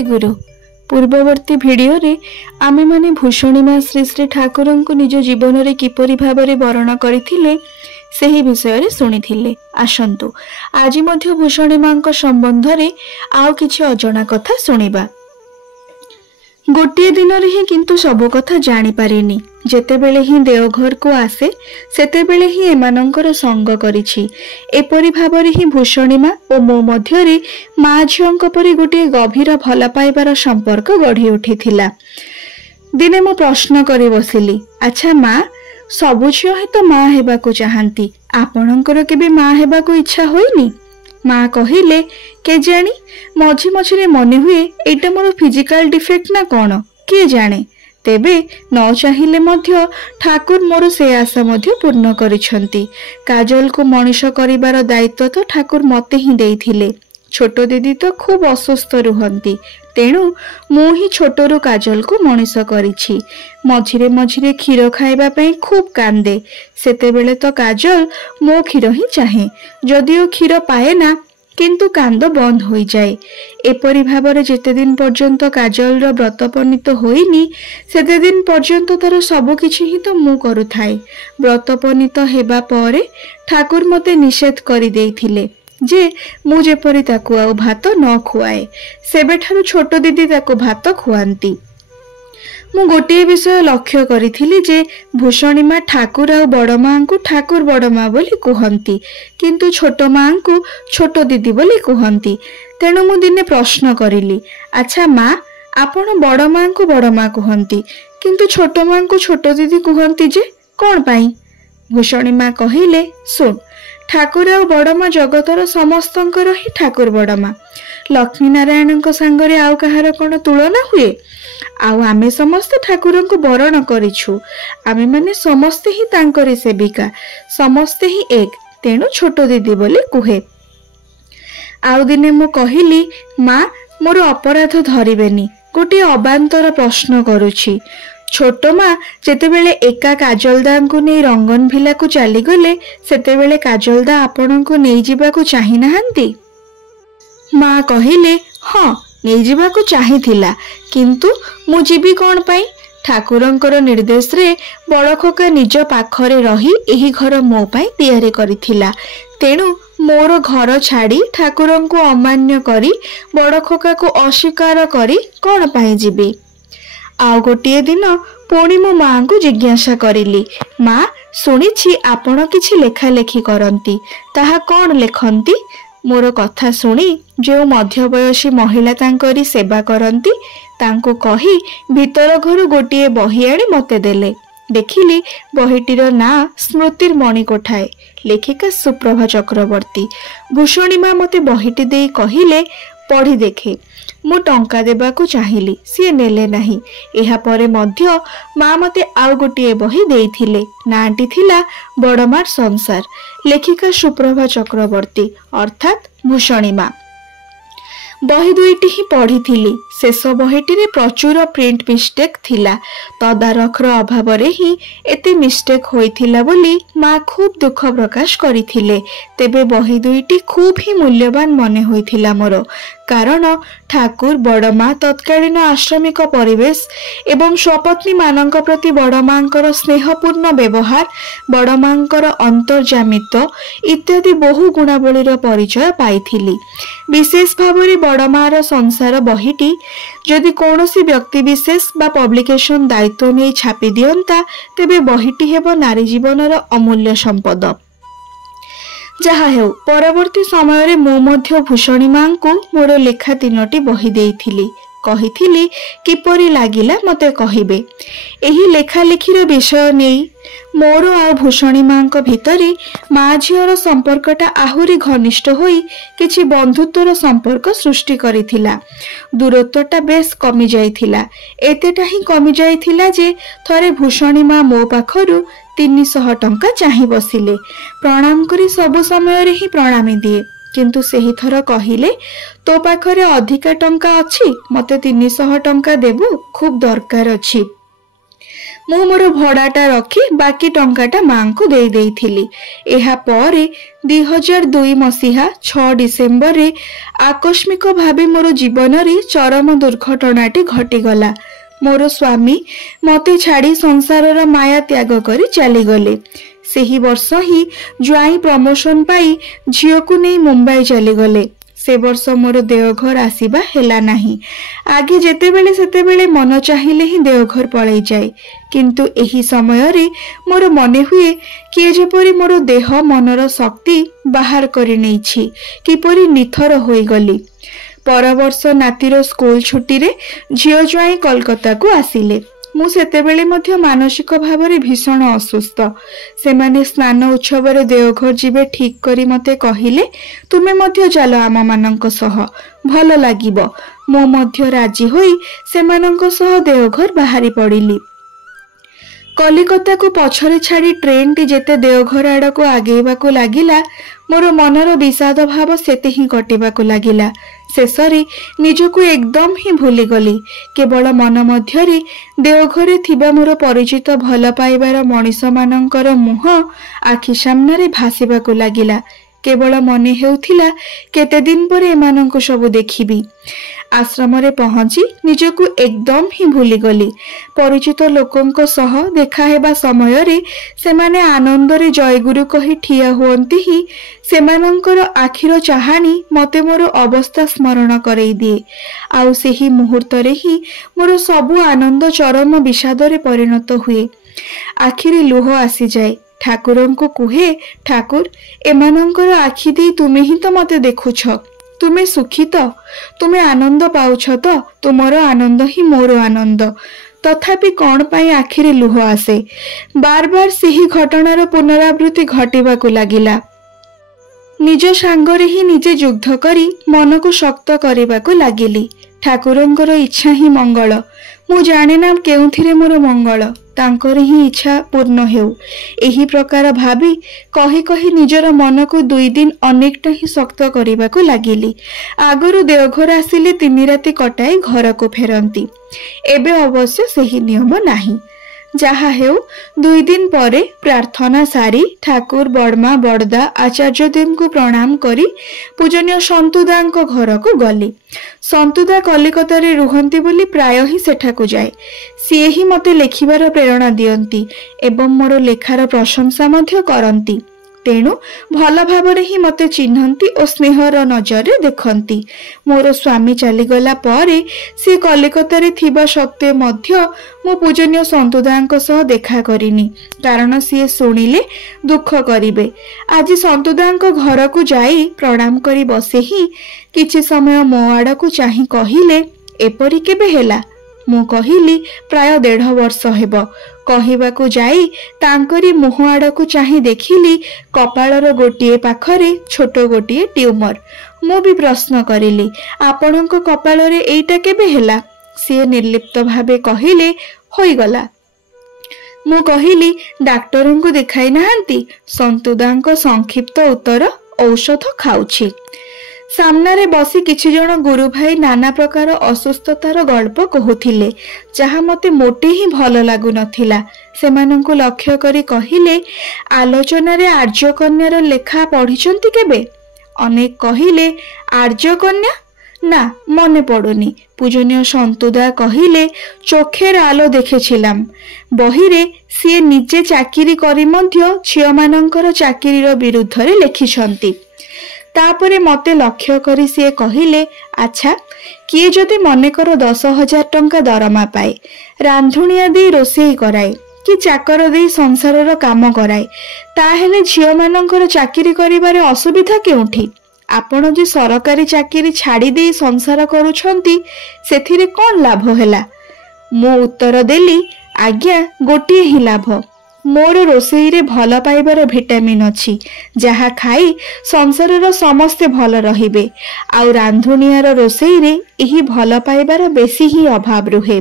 जय गुरु। पूर्ववर्ती भिडियो रे आमे माने भूषणी माँ श्री श्री ठाकुर को निज जीवन रे किपरि भाबरे वर्ण करथिले सेही विषय रे सुनिथिले। आसंतु आज मध्य भूषणी माँ संबंध रे आउ किछि अजଣା कथा सुनिबा। गोटे दिन रे ही किंतु सब कथा जानी पारिनी। जेतेबेले ही देवघर को आसे सेतेबेले ही एमानंकर संग करिछि। एपरि भाबरे ही भूषणी माँ ओ मो मध्य रे माँ झियोंक परि गोटे गभीर भल पाइबार संपर्क गढ़ी उठिथिला। दिने मो प्रश्न करि बसिली, अच्छा माँ, सबु झियो हे तो माँ हेबाकू चाहंती, आपणकर केबे माँ हेबाकू इच्छा होइनी? माँ कहिले, केजाणी मझी मझिरे मने हुए एटा मोर फिजिकल डिफेक्ट ना कौन, किए जाने। तेबे न चाहिले मध्य ठाकुर मोर से आशा मध्य पूर्ण करिछंती। काजल को मनीष करिबार दायित्व तो ठाकुर मते ही देइथिले। छोटो दीदी तो खूब असुस्थ रुहंती, तेणु मु ही छोटरू काजल को मनीष करिछि। मझिरे मझिरे क्षीर खाइबा पई खूब कांदे। सेतेबेले तो काजल मो क्षीर ही चाहे, जदिओ क्षीर पाए ना किंतु कांद बंद हो जाए। एपरि भाबरे जेते दिन पर्यंत काजल रो व्रतपनित होइनी सेते दिन पर्यंत तार सब किछि ही तो मु करुथाए। व्रतपनित हेबा परे ठाकुर मते निषेध करि देइथिले जे मु जेपरि ताकू आ भात न खुआए। सेबेठारु छोटो दीदी ताकू भात खुआंती। मु गोटे विषय लक्ष्य करिथिली जे भूषणी माँ ठाकुर आ बड़ माँ को ठाकुर बड़ माँ बोली कहंती, किंतु छोट माँ को छोटो दीदी बोली कहंती। तेणु मु दिने प्रश्न करिली, अच्छा माँ, आपण बड़ माँ को बड़ माँ कहंती किंतु छोट माँ को छोटो दीदी कहंती जे कौन पाई? भूषणी माँ कहिले, सुन, ठाकुर आ बड़ माँ जगतर समस्तंकर ही ठाकुर बड़ माँ। लक्ष्मी नारायण सांगरे आउ कहार कौन तुलना हुए? आउ आमे समस्त ठाकुर को बरण करिछु। आमे माने समस्ते ही तांकरे सेविका, समस्ते ही एक, तेणु छोटो दीदी बोली कुहे। आउ दिने मु कहिली, माँ, मोर अपराध धरिबेनी, गोटे अबांतर प्रश्न करुछि। छोट माँ जेतेबेले एका काजलदा को नहीं रंगन भिला को चली गले सेतेबेले काजलदा आपण को नहीं जिबाकू चाहि नाहंती? माँ कहिले, हाँ, नहीं जिबाकू चाहिथिला, किंतु मु जीबी कौन पाई? ठाकुरंकर निर्देश रे बड़ खोका निज पाखरे रही एही घर मो पाई तैयारी करिथिला। तेणु मोर घर छाड़ी ठाकुरं को अमान्य करी बड़ खोका को अस्वीकार करी कौन पाई जीबी? आउ गोटे दिन पुणी मो माँ को जिज्ञासा करिली, माँ, सुनिछि आपण किछि लेखा लेखी करंती, ताहा कौन लेखंती? मोर कथा सुनी जो मध्यवयसी महिला तांकरी सेवा करंती तांको कही भीतर घर गोटे बही आनी मते देले। देखिली बहीटीर ना स्मृतिर मणिकोठाए, लेखिका सुप्रभा चक्रवर्ती। भूषणी माँ मते बहीटी देई कहिले, पढ़ी देखे। मु टंका देबाकू चाहिली, सी नेले नाही। एहा परे मध्य माँ मते आउ गोटे बही देइथिले, नाटी थिला बड़मार संसार। लेखिका सुप्रभा चक्रवर्ती अर्थात भूषणी माँ। बही दुईटी ही पढ़ी थिली। शेष बहीटी रे प्रचुर प्रिंट मिस्टेक थिला। तदारखर अभाव रे ही एते मिस्टेक होइथिला बोली माँ खूब दुख प्रकाश करिथिले। तेबे बही दुईटी खूब ही मूल्यवान मने होइथिला मोर, कारण ठाकुर बड़ माँ तत्कालीन आश्रमिक परिवेश एवं स्वपत्नी मानक प्रति बड़ मांकर स्नेहपूर्ण व्यवहार, बड़ मांकर अंतर्जामित्व इत्यादि बहु गुणावलीर परिचय पाइथिली। विशेष भावरे बड़ मार संसार बहीटी जदि कौनसी व्यक्ति विशेष बा पब्लिकेशन दायित्व नहीं छापी दियंता तेबे बहीटी हेबो नारी जीवनर अमूल्य संपद। जहा हेउ परवर्ती समय रे मो मध्य भूषणी माँ को मोर लेखा तीनोटी बही देइथिली। कहिथिली किपरि लागिला मते कहिबे। एही लेखा लेखीर विषय नहीं मोर आ भूषणी माँ भितरे माँ झीर संपर्कटा आहुरी घनिष्ठ होई किछि बंधुत्वर संपर्क सृष्टि करिथिला। दूरत्वटा बेस कमी जाइथिला। एतेटा ही कमी जाइथिला जे थरे भूषणी माँ मो पाखरु 300 टंका चाहि बसिले। प्रणाम करी सबु समय रे ही प्रणामी दिए, किंतु सेही थर कहिले, तो पाखरे अधिका टंका अछि, मते 300 टंका देबु, खूब दरकार अछि। ମୁଁ ମୋର ଭଡ଼ାଟା ରଖି ବାକି ଟଙ୍କାଟା ମାଙ୍କୁ ଦେଇଥିଲି। ଏହା ପରେ 2002 ମସିହା 6 ଡିସେମ୍ବରରେ ଆକସ୍ମିକ ଭାବେ ମୋର ଜୀବନରେ ଚରମ ଦୁର୍ଘଟଣାଟି ଘଟିଗଲା। ମୋର ସ୍ୱାମୀ ମୋତେ ଛାଡ଼ି ସଂସାରର ମାୟା ତ୍ୟାଗ କରି ଚାଲିଗଲେ। ସେହି ବର୍ଷ ହିଁ ଜ୍ୱାଇଁ ପ୍ରମୋସନ ପାଇ ଝିଅକୁ ନେଇ ମୁମ୍ବାଇ ଚାଲିଗଲେ। ସେ ବର୍ଷ ମୋର ଦେଓଘର ଆସିବା ହେଲା ନାହିଁ। ଆଗେ ଯେତେବେଳେ ସେତେବେଳେ ମନ ଚାହିଁଲେ ହିଁ ଦେଓଘର ପଳେଇ ଯାଏ, କିନ୍ତୁ ଏହି ସମୟରେ ମୋର ମନେ ହୁଏ କିଏ ଯେପରି ମୋର ଦେହ ମନର ଶକ୍ତି ବାହାର କରି ନେଇଛି, କିପରି ନିଥର ହୋଇଗଲି। ପରବର୍ଷ ନାତିର ସ୍କୁଲ ଛୁଟିରେ ଝିଅ ଜ୍ୱାଇଁ କଲକତାକୁ ଆସିଲେ। ମୁଁ ସେତେବେଳେ ମଧ୍ୟ ମାନସିକ ଭାବରେ ଭୀଷଣ ଅସୁସ୍ଥ। ସେମାନେ ସ୍ନାନ ଉତ୍ସବରେ ଦେଓଘର ଯିବେ ଠିକ୍ କରି ମୋତେ କହିଲେ, ତୁମେ ମଧ୍ୟ ଚାଲ ଆମମାନଙ୍କ ସହ, ଭଲ ଲାଗିବ। ମୁଁ ମଧ୍ୟ ରାଜି ହୋଇ ସେମାନଙ୍କ ସହ ଦେଓଘର ବାହାରି ପଡ଼ିଲି। କଲିକତାକୁ ପଛରେ ଛାଡ଼ି ଟ୍ରେନଟି ଯେତେ ଦେଓଘର ଆଡ଼କୁ ଆଗେଇବାକୁ ଲାଗିଲା, ମୋର ମନର ବିଷାଦ ଭାବ ସେତେ ହିଁ କଟିବାକୁ ଲାଗିଲା। ଶେଷରେ ନିଜକୁ ଏକଦମ ହିଁ ଭୁଲିଗଲି। କେବଳ ମନ ମଧ୍ୟରେ ଦେଓଘରେ ଥିବା ମୋର ପରିଚିତ ଭଲ ପାଇବାର ମଣିଷମାନଙ୍କର ମୁହଁ ଆଖି ସାମ୍ନାରେ ଭାସିବାକୁ ଲାଗିଲା। କେବଳ ମନେ ହେଉଥିଲା କେତେ ଦିନ ପରେ ଏମାନଙ୍କୁ ସବୁ ଦେଖିବି। ଆଶ୍ରମରେ ପହଞ୍ଚି ନିଜକୁ ଏକଦମ ହିଁ ଭୁଲିଗଲି। ପରିଚିତ ଲୋକଙ୍କ ସହ ଦେଖା ହେବା ସମୟରେ ସେମାନେ ଆନନ୍ଦରେ ଜୟଗୁରୁ କହି ଠିଆ ହୁଅନ୍ତି ହିଁ ସେମାନଙ୍କର ଆଖିର ଚାହାଣୀ ମୋତେ ମୋର ଅବସ୍ଥା ସ୍ମରଣ କରେଇ ଦିଏ। ଆଉ ସେହି ମୁହୂର୍ତ୍ତରେ ହିଁ ମୋର ସବୁ ଆନନ୍ଦ ଚରମ ବିଷାଦରେ ପରିଣତ ହୁଏ। ଆଖିରେ ଲୁହ ଆସିଯାଏ। ଠାକୁରଙ୍କୁ କୁହେ, ଠାକୁର, ଏମାନଙ୍କର ଆଖି ଦେଇ ତୁମେ ହିଁ ତ ମୋତେ ଦେଖୁଛ। ତୁମେ ସୁଖୀ ତ? ତୁମେ ଆନନ୍ଦ ପାଉଛ ତ? ତୁମର ଆନନ୍ଦ ହିଁ ମୋର ଆନନ୍ଦ। ତଥାପି କ'ଣ ପାଇଁ ଆଖିରେ ଲୁହ ଆସେ? ବାର ବାର ସେହି ଘଟଣାର ପୁନରାବୃତ୍ତି ଘଟିବାକୁ ଲାଗିଲା। ନିଜ ସାଙ୍ଗରେ ହିଁ ନିଜେ ଯୁଦ୍ଧ କରି ମନକୁ ଶକ୍ତ କରିବାକୁ ଲାଗିଲି। ଠାକୁରଙ୍କର ଇଚ୍ଛା ହିଁ ମଙ୍ଗଳ। ମୁଁ ଜାଣେ ନା କେଉଁଥିରେ ମୋର ମଙ୍ଗଳ। ତାଙ୍କର ହିଁ ଇଚ୍ଛା ପୂର୍ଣ୍ଣ ହେଉ। ଏହି ପ୍ରକାର ଭାବି କହି କହି ନିଜର ମନକୁ 2 ଦିନ ଅନେକଟା ହିଁ ଶକ୍ତ କରିବାକୁ ଲାଗିଲି। ଆଗରୁ ଦେଓଘର ଆସିଲେ 3 ରାତି କଟାଇ ଘରକୁ ଫେରନ୍ତି। ଏବେ ଅବଶ୍ୟ ସେହି ନିୟମ ନାହିଁ। ଯାହା ହେଉ 2 ଦିନ ପରେ ପ୍ରାର୍ଥନା ସାରି ଠାକୁର, ବଡ଼ମା, ବଡ଼ଦା, ଆଚାର୍ଯ୍ୟଦେବଙ୍କୁ ପ୍ରଣାମ କରି ପୂଜନୀୟ ସନ୍ତୁଦାଙ୍କ ଘରକୁ ଗଲି। ସନ୍ତୁଦା କଲିକତାରେ ରୁହନ୍ତି ବୋଲି ପ୍ରାୟ ହିଁ ସେଠାକୁ ଯାଏ। ସିଏ ହିଁ ମୋତେ ଲେଖିବାର ପ୍ରେରଣା ଦିଅନ୍ତି ଏବଂ ମୋର ଲେଖାର ପ୍ରଶଂସା ମଧ୍ୟ କରନ୍ତି। ତେଣୁ ଭଲ ଭାବରେ ହିଁ ମୋତେ ଚିହ୍ନନ୍ତି ଓ ସ୍ନେହର ନଜରରେ ଦେଖନ୍ତି। ମୋର ସ୍ୱାମୀ ଚାଲିଗଲା ପରେ ସେ କଲିକତାରେ ଥିବା ସତ୍ତ୍ୱେ ମଧ୍ୟ ମୁଁ ପୂଜନୀୟ ସନ୍ତୁଦାଙ୍କ ସହ ଦେଖା କରିନି, କାରଣ ସିଏ ଶୁଣିଲେ ଦୁଃଖ କରିବେ। ଆଜି ସନ୍ତୁଦାଙ୍କ ଘରକୁ ଯାଇ ପ୍ରଣାମ କରି ବସେ ହିଁ କିଛି ସମୟ ମୋ ଆଡ଼କୁ ଚାହିଁ କହିଲେ, ଏପରି କେବେ ହେଲା? ମୁଁ କହିଲି, ପ୍ରାୟ 1.5 ବର୍ଷ ହେବ। କହିବାକୁ ଯାଇ ତାଙ୍କରି ମୁହଁ ଆଡ଼କୁ ଚାହିଁ ଦେଖିଲି କପାଳର ଗୋଟିଏ ପାଖରେ ଛୋଟ ଗୋଟିଏ ଟ୍ୟୁମର। ମୁଁ ବି ପ୍ରଶ୍ନ କରିଲି, ଆପଣଙ୍କ କପାଳରେ ଏଇଟା କେବେ ହେଲା? ସିଏ ନିର୍ଲିପ୍ତ ଭାବେ କହିଲେ, ହୋଇଗଲା। ମୁଁ କହିଲି, ଡାକ୍ତରଙ୍କୁ ଦେଖାଇ ନାହାନ୍ତି? ସନ୍ତୁଦାଙ୍କ ସଂକ୍ଷିପ୍ତ ଉତ୍ତର, ଔଷଧ ଖାଉଛି। ସାମ୍ନାରେ ବସି କିଛି ଜଣ ଗୁରୁ ଭାଇ ନାନା ପ୍ରକାର ଅସୁସ୍ଥତାର ଗଳ୍ପ କହୁଥିଲେ, ଯାହା ମୋତେ ମୋଟେ ହିଁ ଭଲ ଲାଗୁନଥିଲା। ସେମାନଙ୍କୁ ଲକ୍ଷ୍ୟ କରି କହିଲେ, ଆଲୋଚନାରେ ଆର୍ଯ୍ୟକନ୍ୟାର ଲେଖା ପଢ଼ିଛନ୍ତି କେବେ? ଅନେକ କହିଲେ, ଆର୍ଯ୍ୟକନ୍ୟା? ନା, ମନେ ପଡ଼ୁନି। ପୂଜନୀୟ ସନ୍ତୁଦା କହିଲେ, চোখের আলো দেখেছিলাম। ବହିରେ ସିଏ ନିଜେ ଚାକିରି କରି ମଧ୍ୟ ଝିଅମାନଙ୍କର ଚାକିରିର ବିରୁଦ୍ଧରେ ଲେଖିଛନ୍ତି। ତାପରେ ମୋତେ ଲକ୍ଷ୍ୟ କରି ସିଏ କହିଲେ, ଆଚ୍ଛା, କିଏ ଯଦି ମନେକର 10,000 ଟଙ୍କା ଦରମା ପାଏ, ରାନ୍ଧୁଣିଆ ଦେଇ ରୋଷେଇ କରାଏ କି ଚାକର ଦେଇ ସଂସାରର କାମ କରାଏ, ତାହେଲେ ଝିଅମାନଙ୍କର ଚାକିରି କରିବାରେ ଅସୁବିଧା କେଉଁଠି? ଆପଣ ଯେ ସରକାରୀ ଚାକିରି ଛାଡ଼ି ଦେଇ ସଂସାର କରୁଛନ୍ତି, ସେଥିରେ କ'ଣ ଲାଭ ହେଲା? ମୁଁ ଉତ୍ତର ଦେଲି, ଆଜ୍ଞା, ଗୋଟିଏ ହିଁ ଲାଭ। ମୋର ରୋଷେଇରେ ଭଲ ପାଇବାର ଭିଟାମିନ୍ ଅଛି, ଯାହା ଖାଇ ସଂସାରର ସମସ୍ତେ ଭଲ ରହିବେ। ଆଉ ରାନ୍ଧୁଣିଆର ରୋଷେଇରେ ଏହି ଭଲ ପାଇବାର ବେଶୀ ହିଁ ଅଭାବ ରୁହେ।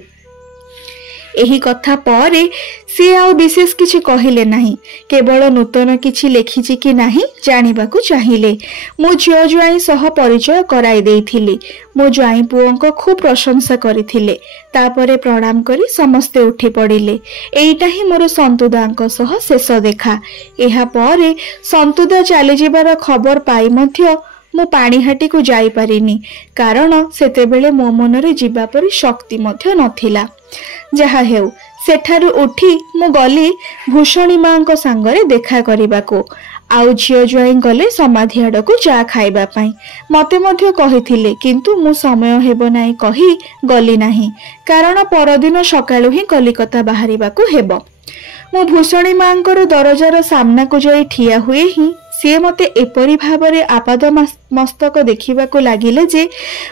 ଏହି କଥା ପରେ ସେ ଆଉ ବିଶେଷ କିଛି କହିଲେ ନାହିଁ। କେବଳ ନୂତନ କିଛି ଲେଖିଛି କି ନାହିଁ ଜାଣିବାକୁ ଚାହିଁଲେ। ମୁଁ ଝିଅ ଜ୍ୱାଇଁ ସହ ପରିଚୟ କରାଇ ଦେଇଥିଲି। ମୋ ଜ୍ୱାଇଁ ପୁଅଙ୍କ ଖୁବ୍ ପ୍ରଶଂସା କରିଥିଲେ। ତାପରେ ପ୍ରଣାମ କରି ସମସ୍ତେ ଉଠି ପଡ଼ିଲେ। ଏଇଟା ହିଁ ମୋର ସନ୍ତୁଦାଙ୍କ ସହ ଶେଷ ଦେଖା। ଏହା ପରେ ସନ୍ତୁଦା ଚାଲିଯିବାର ଖବର ପାଇ ମଧ୍ୟ ମୁଁ ପାଣିହାଟିକୁ ଯାଇପାରିନି, କାରଣ ସେତେବେଳେ ମୋ ମନରେ ଯିବା ପରି ଶକ୍ତି ମଧ୍ୟ ନଥିଲା। ଯାହା ହେଉ, ସେଠାରୁ ଉଠି ମୁଁ ଗଲି ଭୂଷଣୀ ମାଙ୍କ ସାଙ୍ଗରେ ଦେଖା କରିବାକୁ। ଆଉ ଝିଅ ଜ୍ୱାଇଁ ଗଲେ ସମାଧି ଆଡ଼କୁ ଚା ଖାଇବା ପାଇଁ। ମୋତେ ମଧ୍ୟ କହିଥିଲେ, କିନ୍ତୁ ମୁଁ ସମୟ ହେବ ନାହିଁ କହି ଗଲି ନାହିଁ, କାରଣ ପରଦିନ ସକାଳୁ ହିଁ କଲିକତା ବାହାରିବାକୁ ହେବ। ମୁଁ ଭୂଷଣୀ ମାଙ୍କର ଦରଜାର ସାମ୍ନାକୁ ଯାଇ ଠିଆ ହୁଏ ହିଁ ସିଏ ମୋତେ ଏପରି ଭାବରେ ଆପାଦ ମସ୍ତକ ଦେଖିବାକୁ ଲାଗିଲେ ଯେ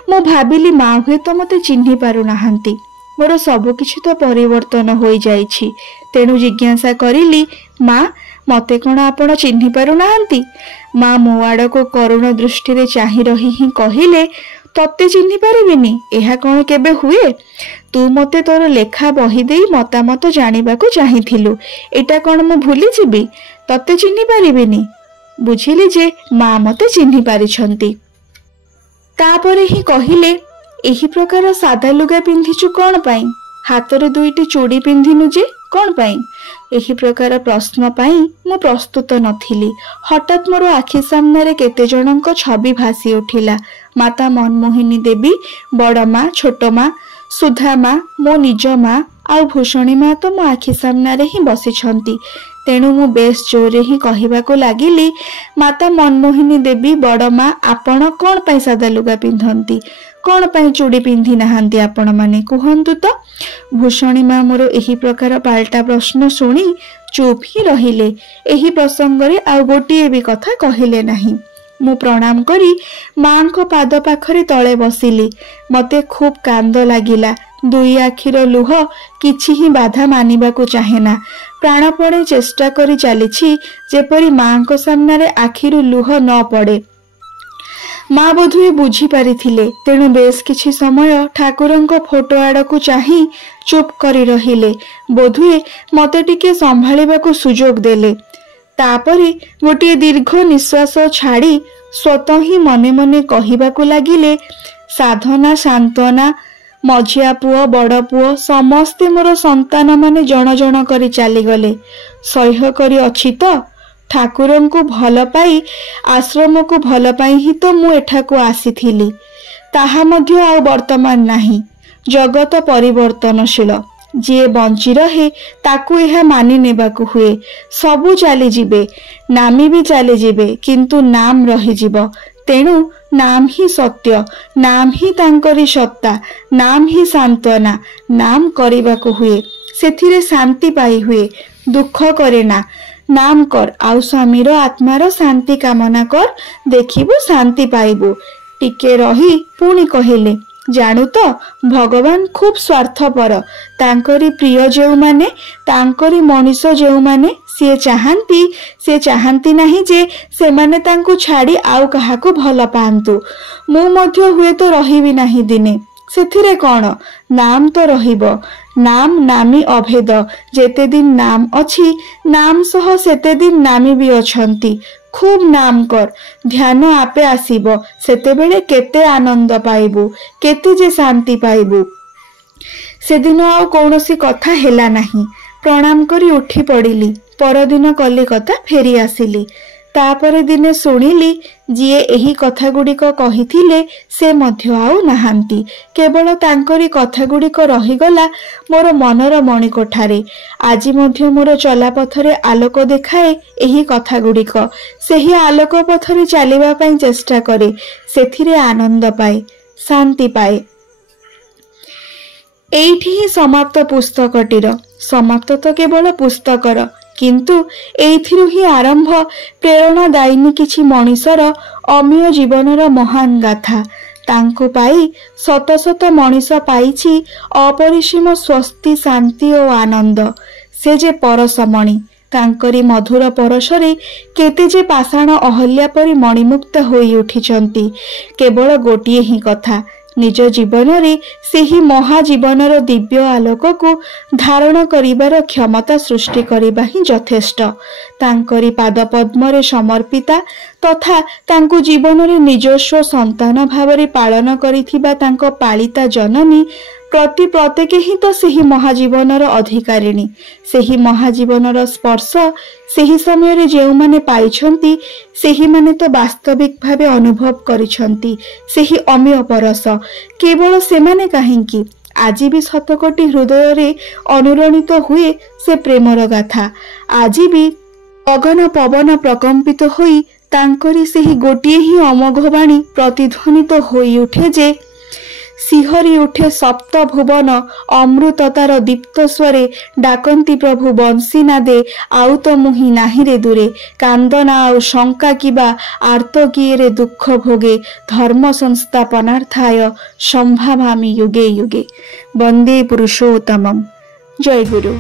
ମୁଁ ଭାବିଲି ମା ହୁଏତ ମୋତେ ଚିହ୍ନି ପାରୁନାହାନ୍ତି। ମୋର ସବୁକିଛି ତ ପରିବର୍ତ୍ତନ ହୋଇଯାଇଛି। ତେଣୁ ଜିଜ୍ଞାସା କରିଲି, ମା, ମୋତେ କ'ଣ ଆପଣ ଚିହ୍ନି ପାରୁନାହାନ୍ତି? ମା ମୋ ଆଡ଼କୁ କରୁଣ ଦୃଷ୍ଟିରେ ଚାହିଁ ରହି ହିଁ କହିଲେ, ତତେ ଚିହ୍ନି ପାରିବିନି? ଏହା କ'ଣ କେବେ ହୁଏ? ତୁ ମୋତେ ତୋର ଲେଖା ବହି ଦେଇ ମତାମତ ଜାଣିବାକୁ ଚାହିଁଥିଲୁ। ଏଇଟା କ'ଣ ମୁଁ ଭୁଲିଯିବି? ତତେ ଚିହ୍ନି ପାରିବିନି? ବୁଝିଲି ଯେ ମା ମୋତେ ଚିହ୍ନି ପାରିଛନ୍ତି। ତାପରେ ହିଁ କହିଲେ, ଏହି ପ୍ରକାର ସାଦା ଲୁଗା ପିନ୍ଧିଛୁ କ'ଣ ପାଇଁ? ହାତରେ ଦୁଇଟି ଚୁଡ଼ି ପିନ୍ଧିନୁ ଯେ କ'ଣ ପାଇଁ? ଏହି ପ୍ରକାର ପ୍ରଶ୍ନ ପାଇଁ ମୁଁ ପ୍ରସ୍ତୁତ ନଥିଲି। ହଠାତ୍ ମୋର ଆଖି ସାମ୍ନାରେ କେତେ ଜଣଙ୍କ ଛବି ଭାସି ଉଠିଲା। ମାତା ମନମୋହିନୀ ଦେବୀ, ବଡ଼ ମା, ଛୋଟ ମା, ସୁଧା ମା, ମୋ ନିଜ ମା ଆଉ ଭୂଷଣୀ ମା ତ ମୋ ଆଖି ସାମ୍ନାରେ ହିଁ ବସିଛନ୍ତି। ତେଣୁ ମୁଁ ବେଶ ଜୋରରେ ହିଁ କହିବାକୁ ଲାଗିଲି, ମାତା ମନମୋହିନୀ ଦେବୀ, ବଡ଼ ମା, ଆପଣ କ'ଣ ପାଇଁ ସାଦା ଲୁଗା ପିନ୍ଧନ୍ତି? କ'ଣ ପାଇଁ ଚୁଡ଼ି ପିନ୍ଧି ନାହାନ୍ତି ଆପଣମାନେ? କୁହନ୍ତୁ ତ। ଭୂଷଣୀ ମା ମୋର ଏହି ପ୍ରକାର ପାଲଟା ପ୍ରଶ୍ନ ଶୁଣି ଚୁପ୍ ହିଁ ରହିଲେ। ଏହି ପ୍ରସଙ୍ଗରେ ଆଉ ଗୋଟିଏ ବି କଥା କହିଲେ ନାହିଁ। ମୁଁ ପ୍ରଣାମ କରି ମାଙ୍କ ପାଦ ପାଖରେ ତଳେ ବସିଲି। ମୋତେ ଖୁବ୍ କାନ୍ଦ ଲାଗିଲା। ଦୁଇ ଆଖିର ଲୁହ କିଛି ହିଁ ବାଧା ମାନିବାକୁ ଚାହେଁନା। ପ୍ରାଣପଣେ ଚେଷ୍ଟା କରି ଚାଲିଛି ଯେପରି ମାଙ୍କ ସାମ୍ନାରେ ଆଖିରୁ ଲୁହ ନ ପଡ଼େ। ମା ବୋଧହୁଏ ବୁଝିପାରିଥିଲେ। ତେଣୁ ବେଶ କିଛି ସମୟ ଠାକୁରଙ୍କ ଫଟୋ ଆଡ଼କୁ ଚାହିଁ ଚୁପ୍ କରି ରହିଲେ। ବୋଧହୁଏ ମୋତେ ଟିକେ ସମ୍ଭାଳିବାକୁ ସୁଯୋଗ ଦେଲେ। ତାପରେ ଗୋଟିଏ ଦୀର୍ଘ ନିଶ୍ୱାସ ଛାଡ଼ି ସ୍ୱତଃ ହିଁ ମନେ ମନେ କହିବାକୁ ଲାଗିଲେ, ସାଧନା, ସାନ୍ତ୍ୱନା, ମଝିଆ ପୁଅ, ବଡ଼ ପୁଅ ସମସ୍ତେ ମୋର ସନ୍ତାନମାନେ ଜଣ ଜଣ କରି ଚାଲିଗଲେ। ସହ୍ୟ କରି ଅଛି ତ? ଠାକୁରଙ୍କୁ ଭଲ ପାଇ, ଆଶ୍ରମକୁ ଭଲ ପାଇ ହିଁ ତ ମୁଁ ଏଠାକୁ ଆସିଥିଲି। ତାହା ମଧ୍ୟ ଆଉ ବର୍ତ୍ତମାନ ନାହିଁ। ଜଗତ ପରିବର୍ତ୍ତନଶୀଳ। ଯିଏ ବଞ୍ଚି ରହେ ତାକୁ ଏହା ମାନି ନେବାକୁ ହୁଏ। ସବୁ ଚାଲିଯିବେ, ନାମୀ ବି ଚାଲିଯିବେ, କିନ୍ତୁ ନାମ ରହିଯିବ। ତେଣୁ ନାମ ହିଁ ସତ୍ୟ, ନାମ ହିଁ ତାଙ୍କରି ସତ୍ତା, ନାମ ହିଁ ସାନ୍ତ୍ୱନା। ନାମ କରିବାକୁ ହୁଏ, ସେଥିରେ ଶାନ୍ତି ପାଇ ହୁଏ। ଦୁଃଖ କରେ ନା। ନାମ କର ଆଉ ସ୍ୱାମୀର ଆତ୍ମାର ଶାନ୍ତି କାମନା କର, ଦେଖିବୁ ଶାନ୍ତି ପାଇବୁ। ଟିକେ ରହି ପୁଣି କହିଲେ, ଜାଣୁ ତ, ଭଗବାନ ଖୁବ୍ ସ୍ୱାର୍ଥପର। ତାଙ୍କରି ପ୍ରିୟ ଯେଉଁମାନେ, ତାଙ୍କରି ମଣିଷ ଯେଉଁମାନେ, ସେ ଚାହାନ୍ତି ନାହିଁ ଯେ ସେମାନେ ତାଙ୍କୁ ଛାଡ଼ି ଆଉ କାହାକୁ ଭଲ ପାଆନ୍ତୁ। ମୁଁ ମଧ୍ୟ ହୁଏତ ରହିବି ନାହିଁ ଦିନେ। ସେଥିରେ କ'ଣ? ନାମ ତ ରହିବ। ନାମ ନାମୀ ଅଭେଦ। ଯେତେ ଦିନ ନାମ ଅଛି, ନାମ ସହ ସେତେ ଦିନ ନାମୀ ବି ଅଛନ୍ତି। ଖୁବ୍ ନାମ କର, ଧ୍ୟାନ ଆପେ ଆସିବ। ସେତେବେଳେ କେତେ ଆନନ୍ଦ ପାଇବୁ, କେତେ ଯେ ଶାନ୍ତି ପାଇବୁ। ସେଦିନ ଆଉ କୌଣସି କଥା ହେଲା ନାହିଁ। ପ୍ରଣାମ କରି ଉଠି ପଡ଼ିଲି। ପରଦିନ କଲିକତା ଫେରି ଆସିଲି। ତାପରେ ଦିନେ ଶୁଣିଲି ଯିଏ ଏହି କଥାଗୁଡ଼ିକ କହିଥିଲେ ସେ ମଧ୍ୟ ଆଉ ନାହାନ୍ତି। କେବଳ ତାଙ୍କରି କଥାଗୁଡ଼ିକ ରହିଗଲା ମୋର ମନର ମଣିକୋଠାରେ। ଆଜି ମଧ୍ୟ ମୋର ଚଲାପଥରେ ଆଲୋକ ଦେଖାଏ ଏହି କଥାଗୁଡ଼ିକ। ସେହି ଆଲୋକ ପଥରେ ଚାଲିବା ପାଇଁ ଚେଷ୍ଟା କରେ। ସେଥିରେ ଆନନ୍ଦ ପାଏ, ଶାନ୍ତି ପାଏ। ଏଇଠି ହିଁ ସମାପ୍ତ ପୁସ୍ତକଟିର। ସମାପ୍ତ ତ କେବଳ ପୁସ୍ତକର, କିନ୍ତୁ ଏଇଥିରୁ ହିଁ ଆରମ୍ଭ ପ୍ରେରଣାଦାୟିନୀ କିଛି ମଣିଷର ଅମୀୟ ଜୀବନର ମହାନ ଗାଥା। ତାଙ୍କୁ ପାଇ ଶତ ଶତ ମଣିଷ ପାଇଛି ଅପରିସୀମ ସ୍ୱସ୍ତି, ଶାନ୍ତି ଓ ଆନନ୍ଦ। ସେ ଯେ ପରଶମଣି। ତାଙ୍କରି ମଧୁର ପରଶରେ କେତେ ଯେ ପାଷାଣ ଅହଲ୍ୟା ପରି ମଣିମୁକ୍ତ ହୋଇ ଉଠିଛନ୍ତି। କେବଳ ଗୋଟିଏ ହିଁ କଥା, निज जीवन रे सेही महाजीवनर दिव्य आलोक को धारण करिबार क्षमता सृष्टि करिबा ही यथेष्ट। तांकरी पाद पद्मरे समर्पिता तथा तांकु जीवन रे निजस्व संतान भावरे पालन करिथिबा तांको पालिता जननी प्रति प्रत्येक ही तो सेही महाजीवनर अधिकारिणी। सेही महाजीवनर स्पर्श सेही समय रे जेउ माने पाइछंती सेही माने तो वास्तविक भावे अनुभव करिछंती सेही अमीय परस। केवल सेमाने काहेकि आज भी शतकोटी हृदय रे अनुरणित हुए से प्रेमर गाथा। आज भी गगन पवन प्रकंपित होई तांकरी सेही गोटिए ही अमोघवाणी प्रतिध्वनित होई उठे जे सिहरी उठे सप्त भुवन अमृततार दीप्त स्वरे डाकंती प्रभु बंसी नादे आउ तो मुहि नाही रे दूरे कांदना आउ शंका किबा आर्त किए रे दुख भोगे धर्म संस्थापनार्थाय संभावामि युगे युगे। वंदे पुरुषोत्तमम्। जय गुरु।